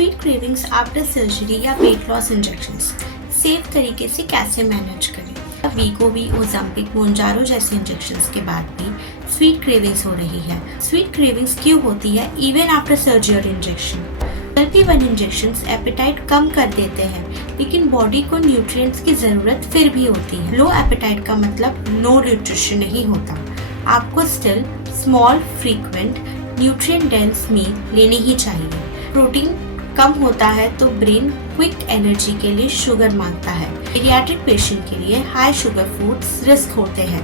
Sweet cravings after surgery या weight loss injections safe तरीके से कैसे मैनेज करें। वीगोवी, ओज़ेम्पिक, मोंजारो जैसे इंजेक्शंस के बाद भी स्वीट क्रेविंग्स हो रही है। स्वीट क्रेविंग्स क्यों होती है इवन आफ्टर सर्जरी और इंजेक्शन? GLP-1 इंजेक्शंस एपेटाइट कम कर देते हैं, लेकिन बॉडी को न्यूट्रिएंट्स की जरूरत फिर भी होती है। लो एपेटाइट का मतलब नो न्यूट्रिशन नहीं होता। आपको still small frequent nutrient dense meal लेनी ही चाहिए। प्रोटीन कम होता है तो ब्रेन क्विक एनर्जी के लिए शुगर मांगता है। पीडियाट्रिक पेशेंट के लिए हाई शुगर फूड्स रिस्क होते हैं,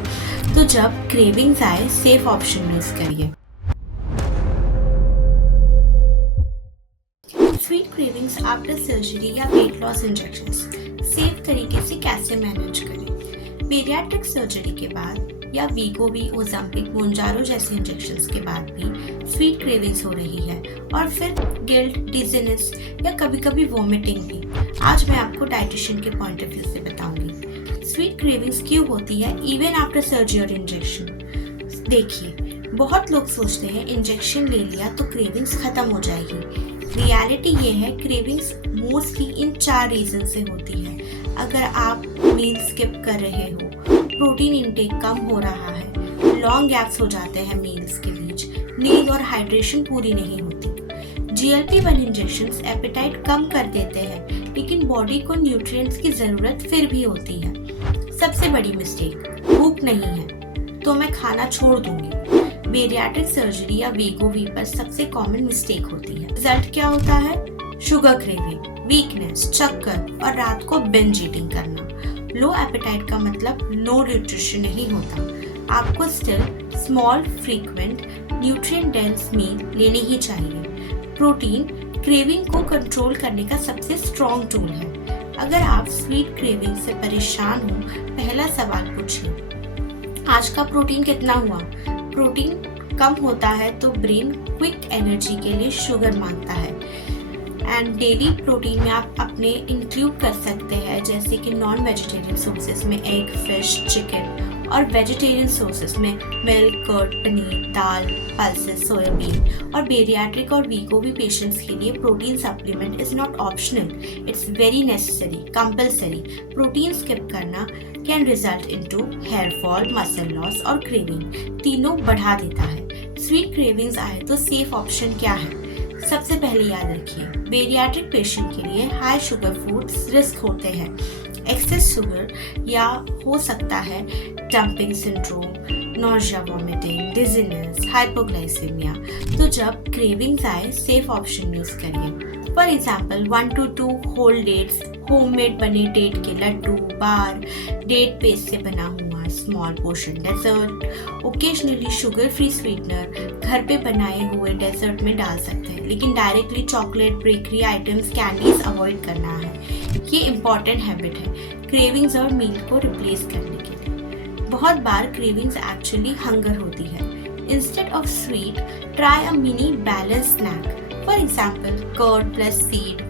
तो जब क्रेविंग्स आए सेफ ऑप्शन यूज करिए। स्वीट क्रेविंग्स आफ्टर सर्जरी या वेट लॉस इंजेक्शंस सेफ तरीके से कैसे मैनेज करें? पीडियाट्रिक सर्जरी के बाद या वीगोवी, ओज़ेम्पिक, मोंजारो जैसे इंजेक्शंस के बाद भी स्वीट क्रेविंग्स हो रही है और फिर गिल्ट, डिजीनेस या कभी कभी वॉमिटिंग भी। आज मैं आपको डाइटिशियन के पॉइंट ऑफ व्यू से बताऊंगी स्वीट क्रेविंग्स क्यों होती है इवन आफ्टर सर्जरी और इंजेक्शन। देखिए, बहुत लोग सोचते हैं इंजेक्शन ले लिया तो क्रेविंग्स खत्म हो जाएगी। रियलिटी ये है, क्रेविंग्स मोस्टली इन 4 रीजन से होती है। अगर आप मील स्किप कर रहे हो, प्रोटीन इंटेक कम हो रहा है, लॉन्ग गैप्स हो जाते हैं मील्स के बीच, नींद और हाइड्रेशन पूरी नहीं होती। GLP-1 इंजेक्शंस एपेटाइट कम कर देते हैं, लेकिन बॉडी को न्यूट्रिएंट्स की जरूरत फिर भी होती है। सबसे बड़ी मिस्टेक, भूख नहीं है तो मैं खाना छोड़ दूंगी। बेरियाट्रिक सर्जरी या वीगोवी पर सबसे कॉमन मिस्टेक होती है। रिजल्ट क्या होता है? शुगर क्रेविंग, वीकनेस, चक्कर और रात को बिंज ईटिंग करना। लो एपेटाइट का मतलब नो न्यूट्रिशन नहीं होता। आपको still small frequent nutrient dense meal लेनी ही चाहिए। प्रोटीन क्रेविंग को कंट्रोल करने का सबसे स्ट्रॉन्ग टूल है। अगर आप स्वीट क्रेविंग से परेशान हो, पहला सवाल पूछिए, आज का प्रोटीन कितना हुआ? प्रोटीन कम होता है तो ब्रेन क्विक एनर्जी के लिए शुगर मांगता है। एंड डेली प्रोटीन में आप अपने इंक्लूड कर सकते हैं, जैसे कि नॉन वेजिटेरियन सोर्सेज में एग, फिश, चिकन, और वेजिटेरियन सोर्सेज में मिल्क, कर्ड, पनीर, दाल, पल्सेस, सोयाबीन। और बेरियाट्रिक और वीगोवी पेशेंट्स के लिए protein supplement is not optional, it's very necessary, compulsory. Protein skip करना can result into hair fall, muscle loss और क्रेविंग, तीनों बढ़ा देता है। स्वीट क्रेविंग्स आए तो सेफ ऑप्शन क्या है? सबसे पहले याद रखिए, बेरियाट्रिक पेशेंट के लिए हाई शुगर फूड्स रिस्क होते हैं। एक्सेस शुगर या हो सकता है dumping syndrome, nausea, vomiting, dizziness, hypoglycaemia. तो जब क्रेविंग्स आए सेफ ऑप्शन यूज करिए। For example 1 to 2 whole dates, homemade बने डेट के लड्डू, बार, डेट पेस्ट से बना हुआ small portion dessert. Occasionally sugar free sweetener घर पे बनाए हुए डेजर्ट में डाल सकते हैं, लेकिन directly chocolate, bakery items, candies avoid करना है। ये इम्पॉर्टेंट हैबिट है क्रेविंग्स और मील को रिप्लेस करने के लिए। बहुत बार क्रेविंग्स एक्चुअली हंगर होती है। Instead of sweet, try a mini balance snack. For example curd plus seed,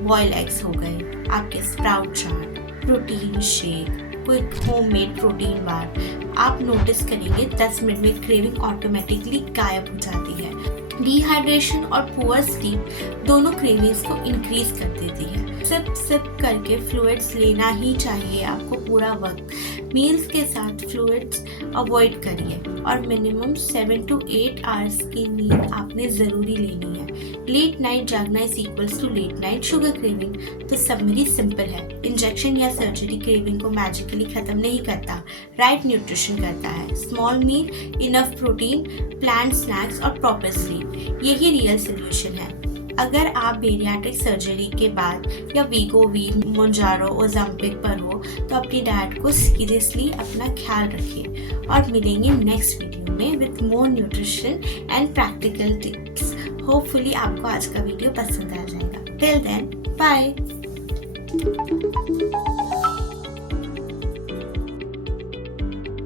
boiled eggs हो गए, आपके sprout chaat, protein shake, quick homemade protein bar. आप नोटिस करेंगे 10 मिनट में क्रेविंग ऑटोमेटिकली गायब हो जाती है। डिहाइड्रेशन और पुअर स्लीप दोनों क्रेविंग्स को इंक्रीज कर देती है। सिप करके फ्लूइड्स लेना ही चाहिए आपको पूरा वक्त। मील्स के साथ फ्लूइड्स अवॉइड करिए और मिनिमम 7 to 8 आवर्स की नींद आपने ज़रूरी लेनी है। लेट नाइट जागना is equals to late night sugar craving. तो समरी सिंपल है, इंजेक्शन या सर्जरी क्रेविंग को मैजिकली ख़त्म नहीं करता, राइट न्यूट्रिशन करता है। Small meal, enough protein, planned snacks और प्रॉपर स्लीप, यही रियल सोल्यूशन है। अगर आप बेरियाट्रिक सर्जरी के बाद या वीगोवी, मोंजारो, ओज़ेम्पिक पर हो तो अपनी डाइट को सीरियसली अपना ख्याल रखिए और मिलेंगे नेक्स्ट वीडियो में with more nutrition and practical tips. Hopefully आपको आज का वीडियो पसंद आ जाएगा। Till then, bye.